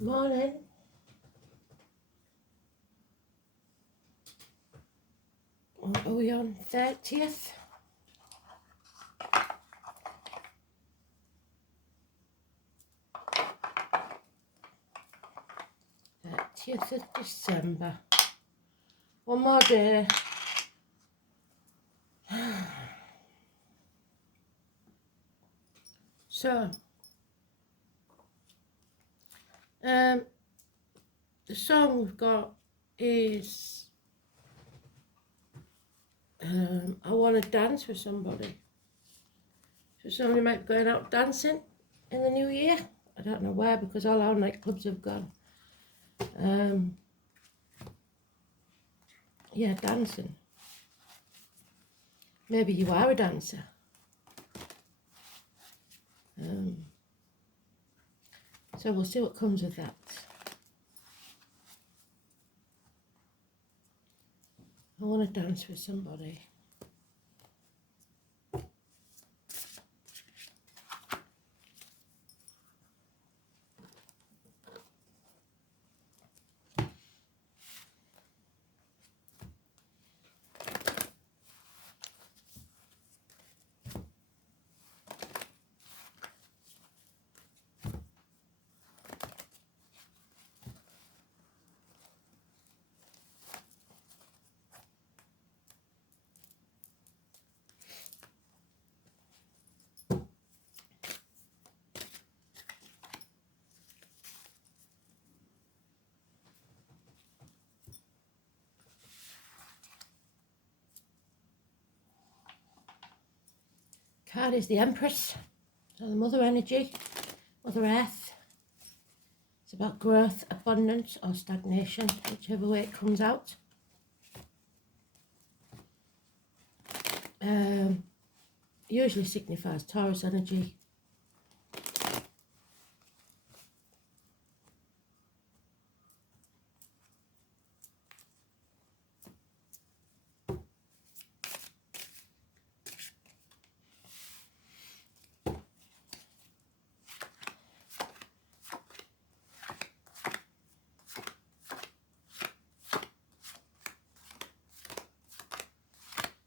Morning. What are we on? 30th? of December. One more day. So, the song we've got is I Want to Dance with Somebody. So somebody might be going out dancing in the new year. I don't know where because all our nightclubs have gone. Yeah, dancing. Maybe you are a dancer. So we'll see what comes of that. I want to dance with somebody. Card is the Empress, so the Mother Energy, Mother Earth. It's about growth, abundance or stagnation, whichever way it comes out. Usually signifies Taurus energy.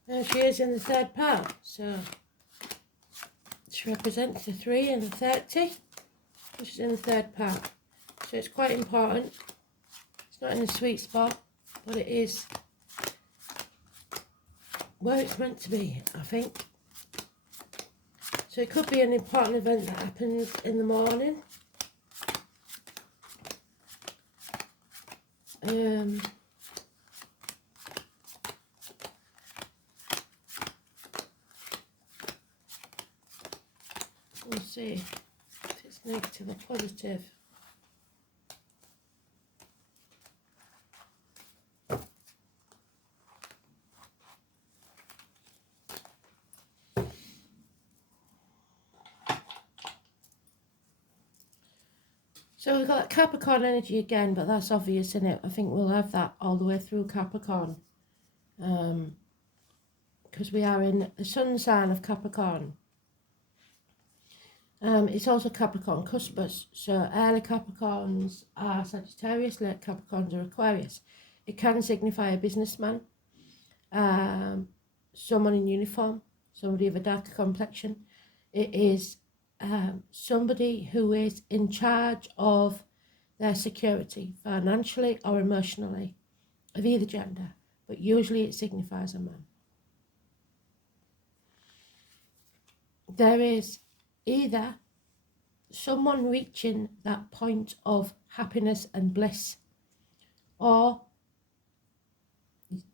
There she is in the third part, so she represents the 3 and the 30, which is in the third part. So it's quite important. It's not in the sweet spot, but it is where it's meant to be, I think. So it could be an important event that happens in the morning. We'll see if it's negative or positive. So we've got Capricorn energy again, but that's obvious, isn't it? I think we'll have that all the way through Capricorn. Because we are in the sun sign of Capricorn. It's also Capricorn cuspers. So early Capricorns are Sagittarius, late Capricorns are Aquarius. It can signify a businessman, someone in uniform, somebody of a darker complexion. It is somebody who is in charge of their security, financially or emotionally, of either gender, but usually it signifies a man. There is either someone reaching that point of happiness and bliss, or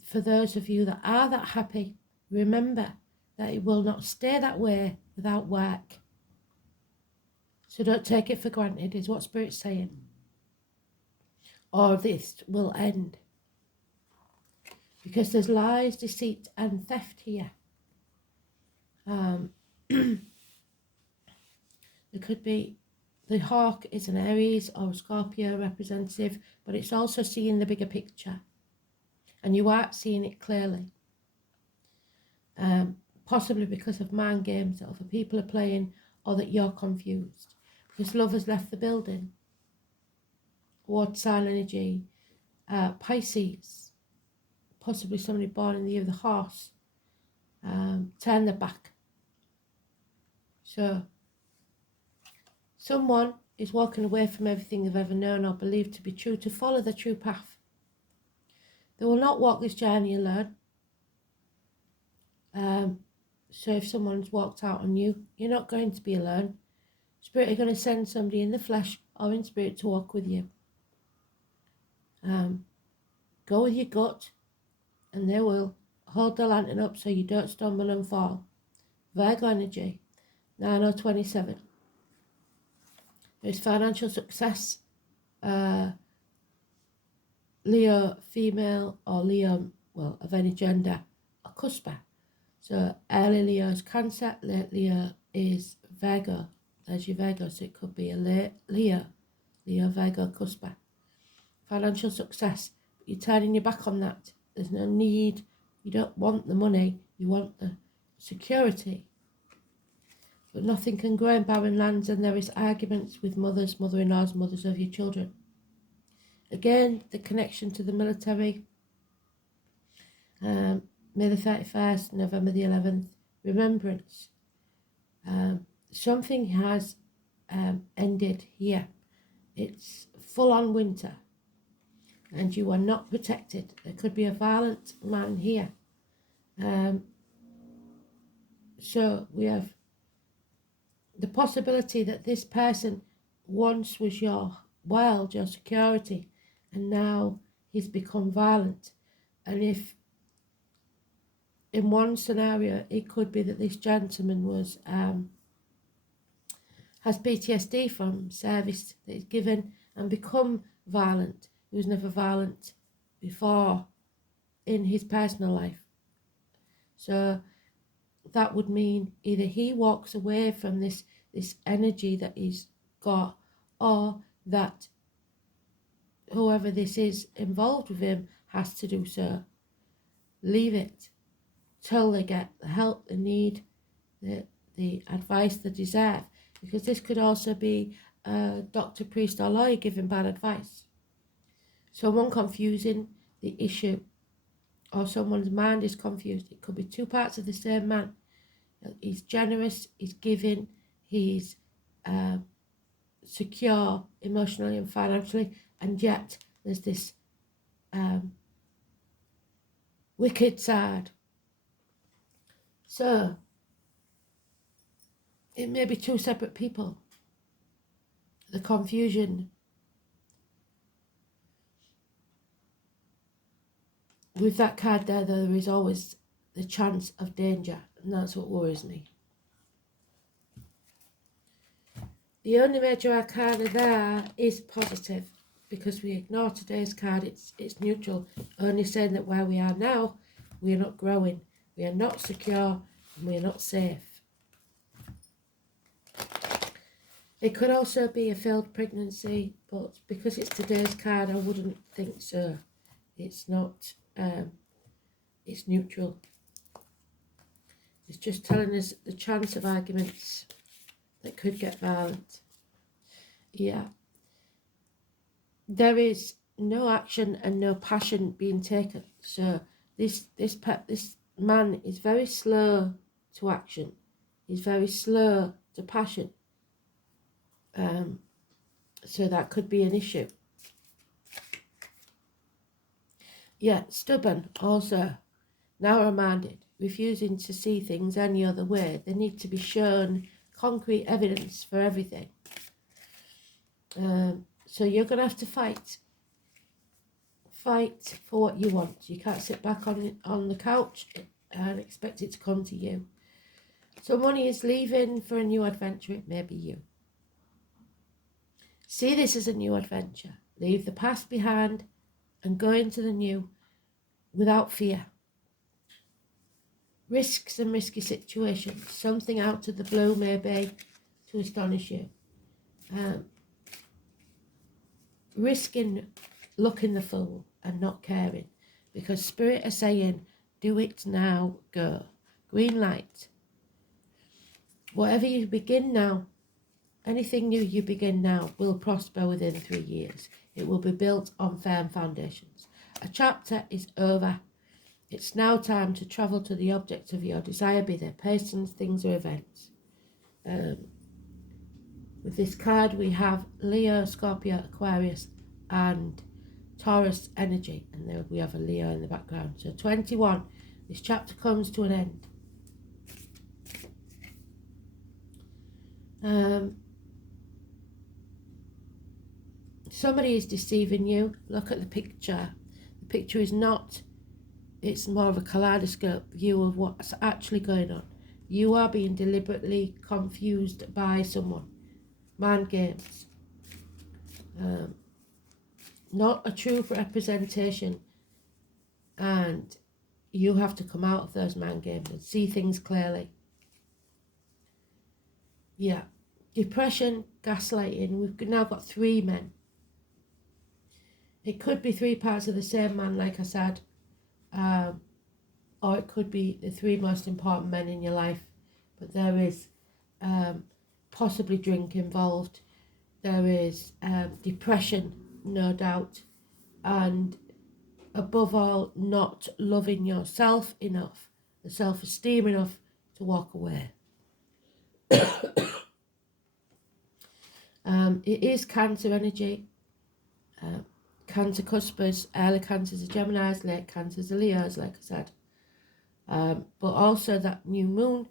for those of you that are that happy, remember that it will not stay that way without work. So don't take it for granted, is what Spirit's saying. Or this will end. Because there's lies, deceit and theft here. There could be, the hawk is an Aries or a Scorpio representative, but it's also seeing the bigger picture. And you are seeing it clearly. Possibly because of mind games that other people are playing, or that you're confused. Because love has left the building. water sign energy, Pisces, possibly somebody born in the year of the horse, turn their back. So someone is walking away from everything they've ever known or believed to be true to follow the true path. They will not walk this journey alone. So if someone's walked out on you, you're not going to be alone. Spirit are going to send somebody in the flesh or in spirit to walk with you. Go with your gut, and they will hold the lantern up so you don't stumble and fall. Virgo energy, 9027. There's financial success. Leo female or Leo, well, of any gender, a cusper. So early Leo is Cancer, late Leo is Virgo. There's your Virgo, so it could be a late Leo, Virgo cusper. Financial success, but you're turning your back on that. There's no need. You don't want the money, you want the security. But nothing can grow in barren lands, and there is arguments with mothers, mother-in-laws, mothers of your children. Again, the connection to the military. May the 31st, November the 11th, remembrance. Something has ended here. It's full-on winter, and you are not protected. There could be a violent man here. So we have the possibility that this person once was your world, your security, and now he's become violent. And if in one scenario it could be that this gentleman was has PTSD from service that he's given and become violent. He was never violent before in his personal life. So that would mean either he walks away from this energy that he's got, or that whoever this is involved with him has to do so. Leave it till they get the help they need, the advice they deserve. Because this could also be a doctor, priest or lawyer giving bad advice. Someone confusing the issue, or someone's mind is confused. It could be two parts of the same man. He's generous, he's giving, he's secure emotionally and financially, and yet there's this wicked side. So it may be two separate people. The confusion with that card there is always the chance of danger, and that's what worries me. The only major arcana there is positive, because we ignore today's card. It's neutral, only saying that where we are now, we are not growing, we are not secure, and we are not safe. It could also be a failed pregnancy, but because it's today's card, I wouldn't think so. It's not, it's neutral. It's just telling us the chance of arguments that could get violent. Yeah. There is no action and no passion being taken. So this man is very slow to action. He's very slow to passion. So that could be an issue. Yeah, stubborn also, narrow-minded, refusing to see things any other way. They need to be shown concrete evidence for everything. So you're going to have to fight for what you want. You can't sit back on the couch and expect it to come to you. Someone is leaving for a new adventure. It may be you. See this as a new adventure. Leave the past behind and go into the new without fear. Risks and risky situations. Something out of the blue maybe to astonish you. Risking looking the fool and not caring, because Spirit are saying, do it now, go. Green light. Whatever you begin now, Anything new you begin now will prosper within 3 years. It will be built on firm foundations. A chapter is over. It's now time to travel to the object of your desire, be they persons, things or events. With this card we have Leo, Scorpio, Aquarius and Taurus energy, and there we have a Leo in the background. So 21, this chapter comes to an end. Somebody is deceiving you. Look at the picture. The picture is not, it's more of a kaleidoscope view of what's actually going on. You are being deliberately confused by someone. Mind games. Not a true representation, and you have to come out of those mind games and see things clearly. Yeah. Depression, gaslighting. We've now got 3 men. It could be 3 parts of the same man, like I said, or it could be the 3 most important men in your life. But there is possibly drink involved. There is depression, no doubt, and above all, not loving yourself enough, the self-esteem enough to walk away. It is Cancer energy. Cancer cuspers, early Cancers are Geminis, late Cancers are Leos, like I said. But also that new moon,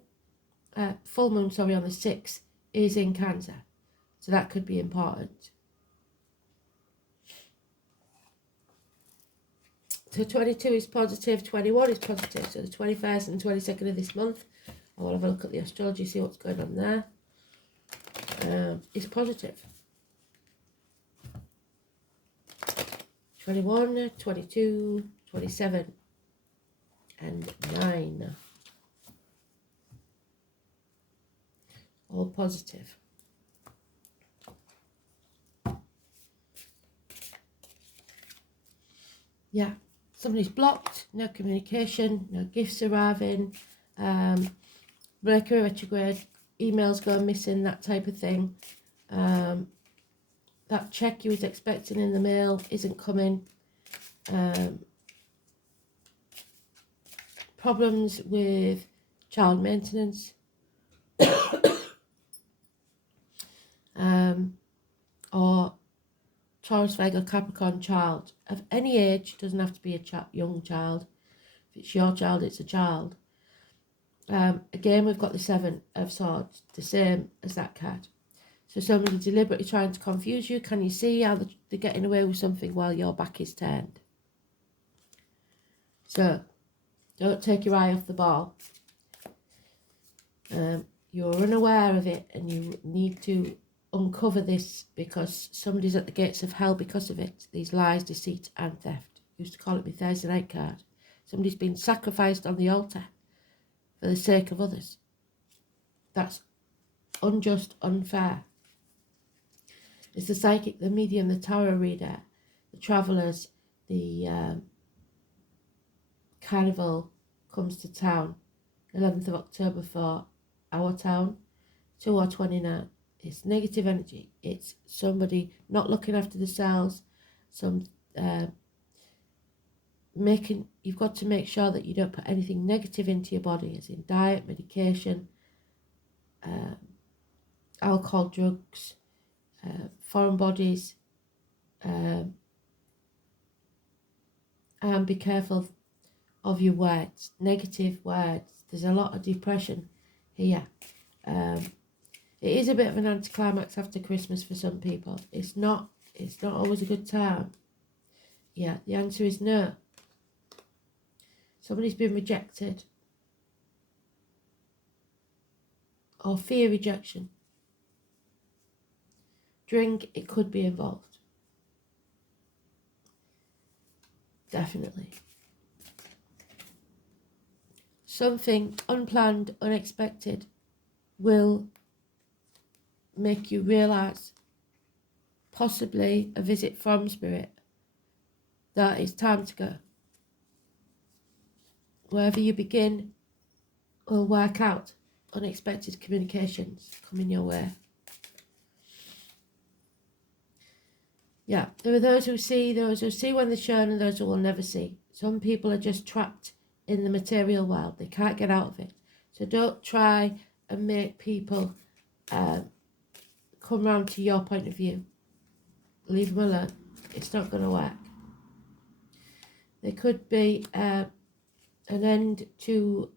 full moon, on the 6th is in Cancer. So that could be important. So 22 is positive, 21 is positive. So the 21st and 22nd of this month, I will have a look at the astrology, see what's going on there. Is positive. 21, 22, 27, and 9. All positive. Yeah, somebody's blocked, no communication, no gifts arriving, Mercury retrograde, emails going missing, that type of thing. That check you was expecting in the mail isn't coming. Problems with child maintenance. Or Taurus, Virgo, Capricorn child of any age, doesn't have to be a young child. If it's your child, it's a child. Again, we've got the 7 of Swords, the same as that card. So somebody deliberately trying to confuse you. Can you see how they're getting away with something while your back is turned? So don't take your eye off the ball. You're unaware of it and you need to uncover this, because somebody's at the gates of hell because of it. These lies, deceit and theft. I used to call it my Thursday night card. Somebody's been sacrificed on the altar for the sake of others. That's unjust, unfair. It's the psychic, the medium, the tarot reader, the travellers, the carnival comes to town, 11th of October for our town, 2 or 29. It's negative energy. It's somebody not looking after themselves, you've got to make sure that you don't put anything negative into your body, as in diet, medication, alcohol, drugs, foreign bodies, and be careful of your words, negative words. There's a lot of depression here. It is a bit of an anticlimax after Christmas for some people. It's not always a good time. Yeah, the answer is no. Somebody's been rejected or fear rejection. Drink, it could be involved. Definitely. Something unplanned, unexpected will make you realise, possibly a visit from Spirit, that it's time to go. Wherever you begin will work out. Unexpected communications coming your way. Yeah, there are those who see when they're shown, and those who will never see. Some people are just trapped in the material world. They can't get out of it. So don't try and make people come round to your point of view. Leave them alone. It's not going to work. There could be an end to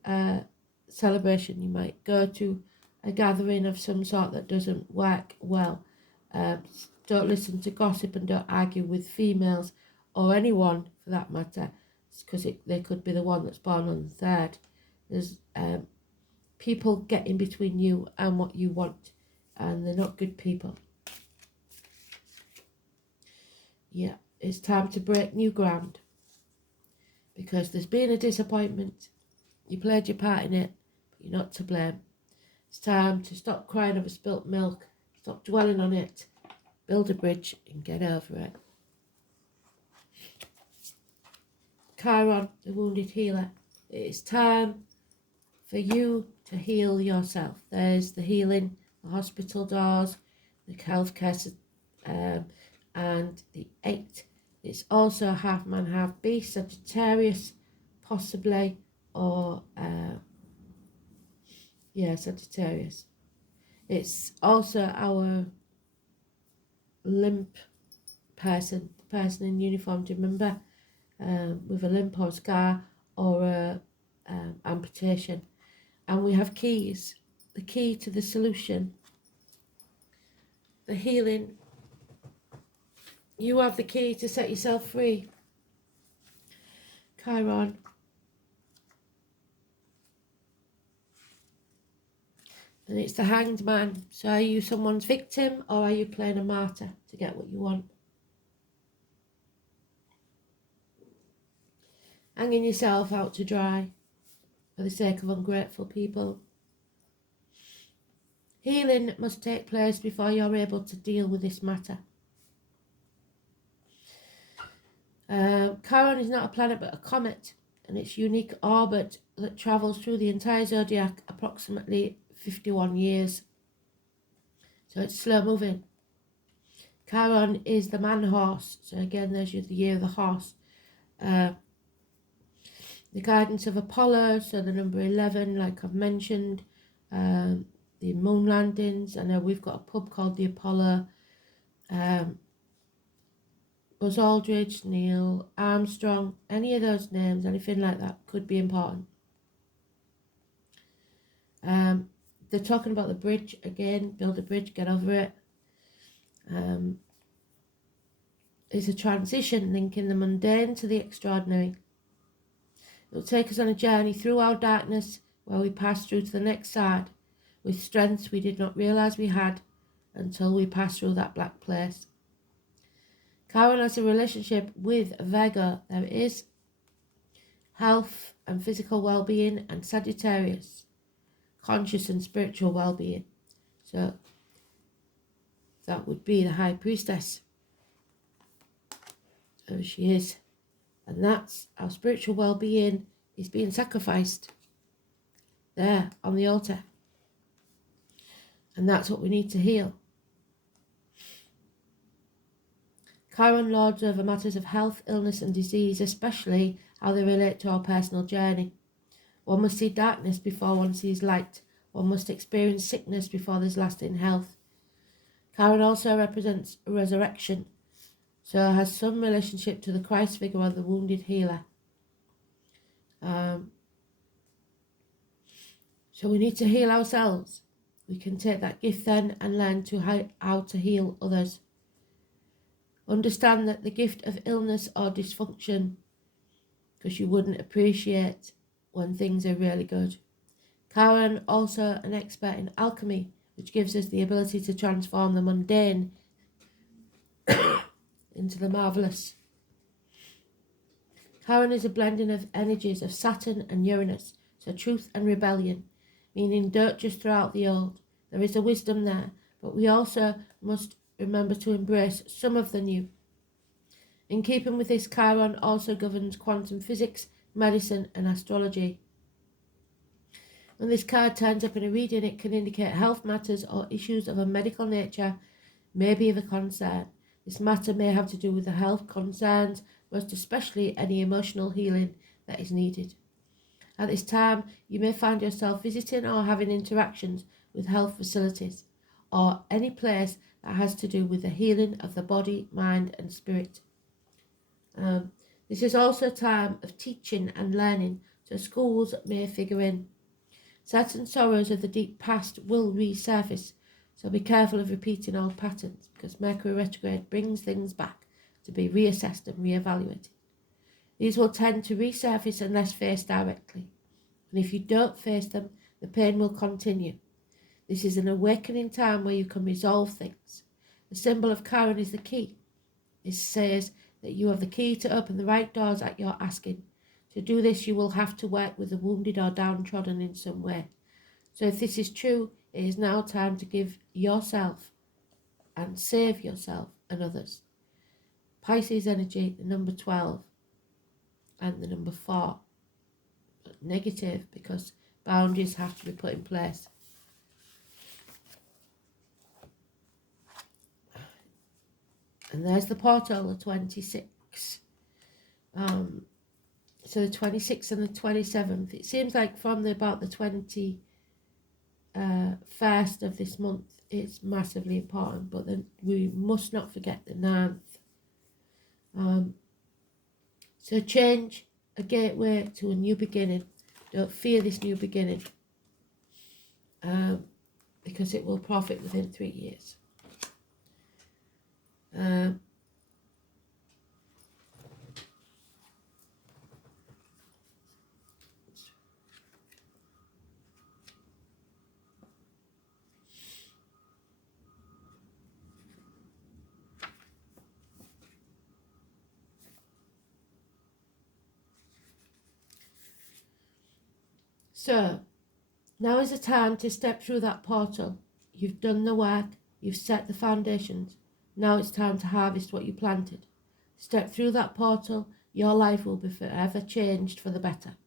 celebration. You might go to a gathering of some sort that doesn't work well. Don't listen to gossip, and don't argue with females or anyone for that matter, because they could be the one that's born on the 3rd. There's people get in between you and what you want, and they're not good people. Yeah, it's time to break new ground, because there's been a disappointment. You played your part in it, but you're not to blame. It's time to stop crying over spilt milk, stop dwelling on it, build a bridge and get over it. Chiron, the wounded healer. It's time for you to heal yourself. There's the healing, the hospital doors, the healthcare, and the 8. It's also half man, half beast, Sagittarius, possibly, or Sagittarius. It's also our limp person, the person in uniform, do you remember? With a limp or scar or a amputation. And we have keys, the key to the solution, the healing. You have the key to set yourself free. Chiron. And it's the Hanged Man. So are you someone's victim, or are you playing a martyr to get what you want? Hanging yourself out to dry for the sake of ungrateful people. Healing must take place before you're able to deal with this matter. Chiron is not a planet but a comet, and its unique orbit that travels through the entire zodiac approximately 51 years. So it's slow moving. Chiron is the man horse, so again there's the year of the horse. The guidance of Apollo, so the number 11, like I've mentioned, the moon landings. I know we've got a pub called the Apollo. Buzz Aldridge, Neil Armstrong, any of those names, anything like that could be important. They're talking about the bridge again, build a bridge, get over it. It's a transition linking the mundane to the extraordinary. It'll take us on a journey through our darkness, where we pass through to the next side with strengths we did not realise we had until we pass through that black place. Chiron has a relationship with Virgo. There is health and physical well-being, and Sagittarius, conscious and spiritual well-being. So that would be the High Priestess. There she is. And that's our spiritual well-being is being sacrificed there on the altar. And that's what we need to heal. Chiron lords over matters of health, illness and disease, especially how they relate to our personal journey. One must see darkness before one sees light. One must experience sickness before there's lasting health. Chiron also represents resurrection, so has some relationship to the Christ figure or the wounded healer. So we need to heal ourselves. We can take that gift then and learn how to heal others. Understand that the gift of illness or dysfunction, because you wouldn't appreciate when things are really good. Chiron also an expert in alchemy, which gives us the ability to transform the mundane into the marvellous. Chiron is a blending of energies of Saturn and Uranus, so truth and rebellion, meaning don't just throw out the old. There is a wisdom there, but we also must remember to embrace some of the new. In keeping with this, Chiron also governs quantum physics, medicine and astrology. When this card turns up in a reading, it can indicate health matters or issues of a medical nature may be of a concern. This matter may have to do with the health concerns, most especially any emotional healing that is needed. At this time, you may find yourself visiting or having interactions with health facilities or any place that has to do with the healing of the body, mind and spirit. This is also a time of teaching and learning, so schools may figure in. Certain sorrows of the deep past will resurface, so be careful of repeating old patterns, because Mercury retrograde brings things back to be reassessed and reevaluated. These will tend to resurface unless faced directly, and if you don't face them, the pain will continue. This is an awakening time where you can resolve things. The symbol of Chiron is the key. This says that you have the key to open the right doors at your asking. To do this, you will have to work with the wounded or downtrodden in some way. So if this is true, it is now time to give yourself and save yourself and others. Pisces energy, the number 12 and the number 4. But negative, because boundaries have to be put in place. And there's the portal, the 26. So the 26th and the 27th. It seems like from about the 21st of this month, it's massively important. But then we must not forget the 9th. So change, a gateway to a new beginning. Don't fear this new beginning. Because it will profit within 3 years. So, now is the time to step through that portal. You've done the work, you've set the foundations. Now it's time to harvest what you planted. Step through that portal, your life will be forever changed for the better.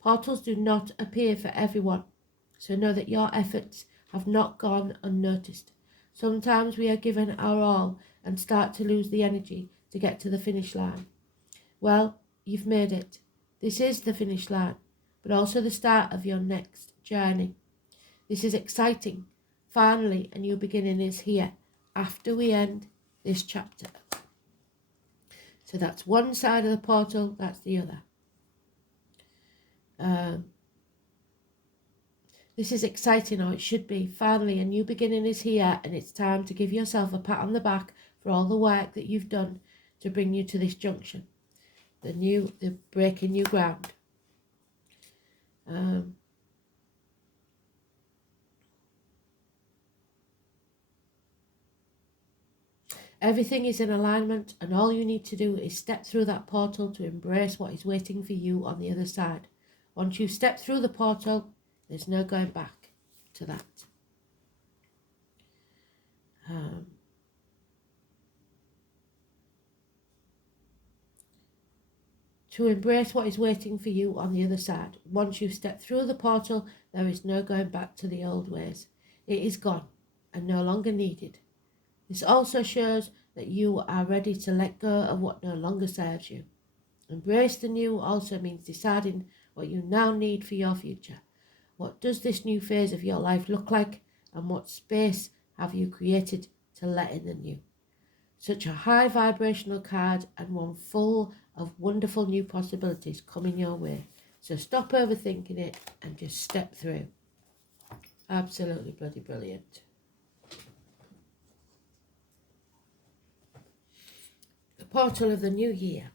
Portals do not appear for everyone, so know that your efforts have not gone unnoticed. Sometimes we are given our all and start to lose the energy to get to the finish line. Well, you've made it. This is the finish line, but also the start of your next journey. This is exciting. Finally, a new beginning is here after we end this chapter. So that's one side of the portal, that's the other. This is exciting, or it should be. Finally, a new beginning is here, and it's time to give yourself a pat on the back for all the work that you've done to bring you to this junction. The breaking new ground. Everything is in alignment, and all you need to do is step through that portal to embrace what is waiting for you on the other side. Once you step through the portal, there's no going back to that. To embrace what is waiting for you on the other side. Once you step through the portal, there is no going back to the old ways. It is gone and no longer needed. This also shows that you are ready to let go of what no longer serves you. Embrace the new also means deciding what you now need for your future. What does this new phase of your life look like, and what space have you created to let in the new? Such a high vibrational card, and one full of wonderful new possibilities coming your way. So stop overthinking it and just step through. Absolutely bloody brilliant. The portal of the new year.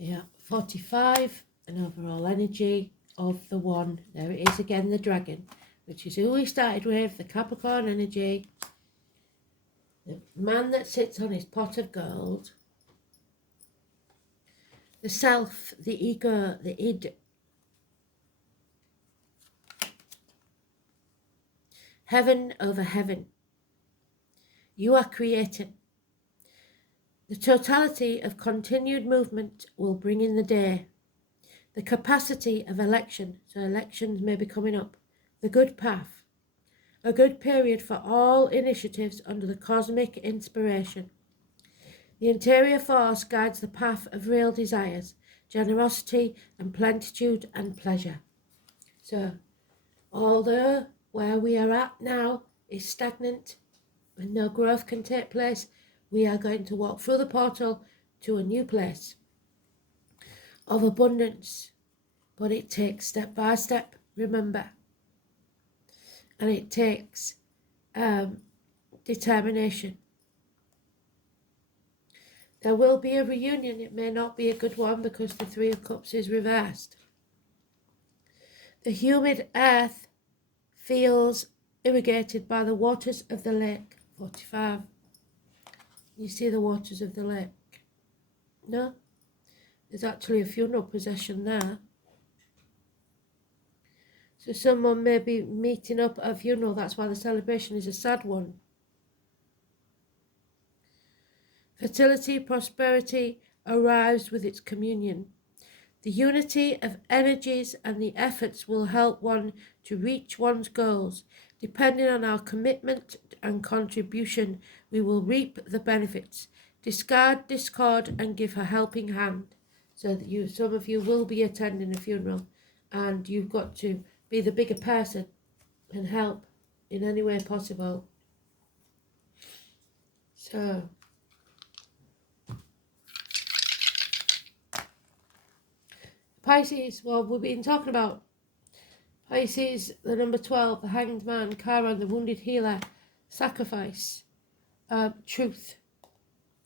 Yeah, 45, an overall energy of the one. There it is again, the dragon, which is who we started with, the Capricorn energy. The man that sits on his pot of gold. The self, the ego, the id. heaven over heaven. You are creating. The totality of continued movement will bring in the day. The capacity of election, so elections may be coming up. The good path. A good period for all initiatives under the cosmic inspiration. The interior force guides the path of real desires, generosity and plenitude and pleasure. So, although where we are at now is stagnant and no growth can take place, we are going to walk through the portal to a new place of abundance. But it takes step by step, remember. And it takes determination. There will be a reunion. It may not be a good one because the Three of Cups is reversed. The humid earth feels irrigated by the waters of the lake. 45. You see the waters of the lake? No? There's actually a funeral procession there. So someone may be meeting up at a funeral. That's why the celebration is a sad one. Fertility, prosperity arrives with its communion. The unity of energies and the efforts will help one to reach one's goals. Depending on our commitment and contribution, we will reap the benefits. Discard discord and give a helping hand. So that some of you will be attending a funeral, and you've got to be the bigger person and help in any way possible. So, Pisces, well, we've been talking about Pisces, the number 12, the Hanged Man, Chiron, the Wounded Healer, Sacrifice, Truth,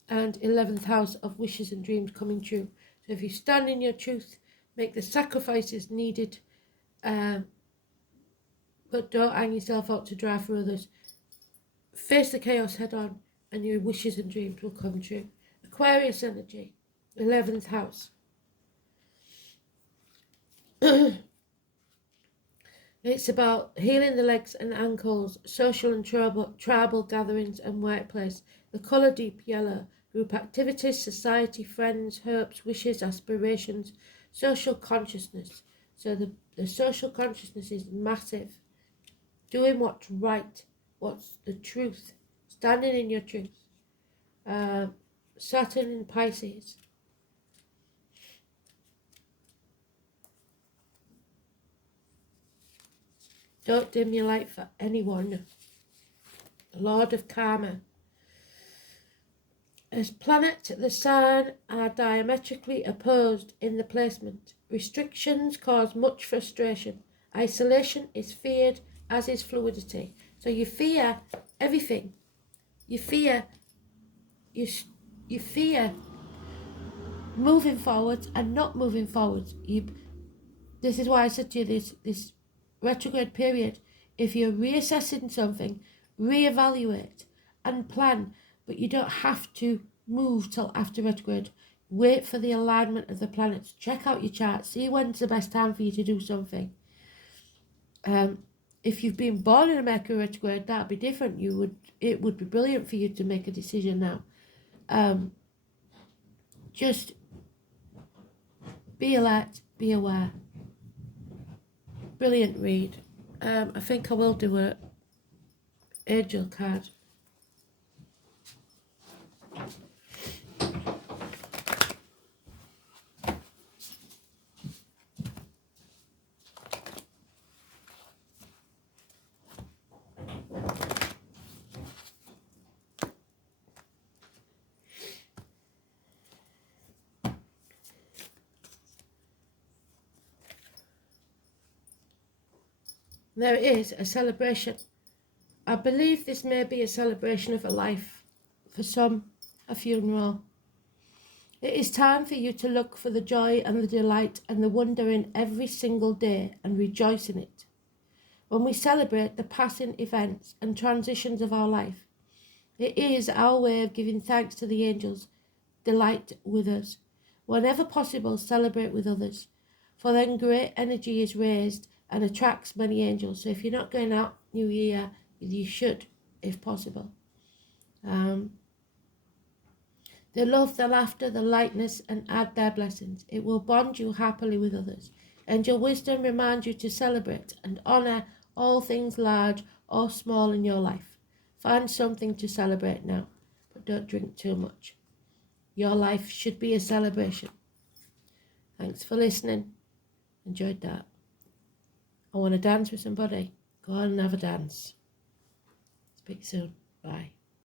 and 11th house of wishes and dreams coming true. So if you stand in your truth, make the sacrifices needed, but don't hang yourself out to dry for others. Face the chaos head on and your wishes and dreams will come true. Aquarius energy, 11th house. It's about healing the legs and ankles, social and tribal gatherings and workplace. The colour deep yellow, group activities, society, friends, hopes, wishes, aspirations, social consciousness. So the social consciousness is massive. Doing what's right, what's the truth, standing in your truth. Saturn in Pisces. Don't dim your light for anyone. Lord of Karma. As planet, the sign are diametrically opposed in the placement. Restrictions cause much frustration. Isolation is feared, as is fluidity. So you fear everything. You fear moving forwards and not moving forwards. This is why I said to you this retrograde period, if you're reassessing something, reevaluate and plan, but you don't have to move till after retrograde. Wait for the alignment of the planets. Check out your chart. See when's the best time for you to do something. If you've been born in a Mercury retrograde, that'd be different. It would be brilliant for you to make a decision now. Just be alert, be aware. Brilliant read. I think I will do a angel card. There is a celebration. I believe this may be a celebration of a life. For some, a funeral. It is time for you to look for the joy and the delight and the wonder in every single day and rejoice in it. When we celebrate the passing events and transitions of our life, it is our way of giving thanks to the angels. Delight with us. Whenever possible, celebrate with others. For then great energy is raised and attracts many angels. So if you're not going out New Year, You should, if possible. They love the laughter, the lightness, and add their blessings. It will bond you happily with others. And your wisdom reminds you to celebrate and honour all things large or small in your life. Find something to celebrate now, but don't drink too much. Your life should be a celebration. Thanks for listening. Enjoyed that. I want to dance with somebody. Go on and have a dance. Speak soon. Bye.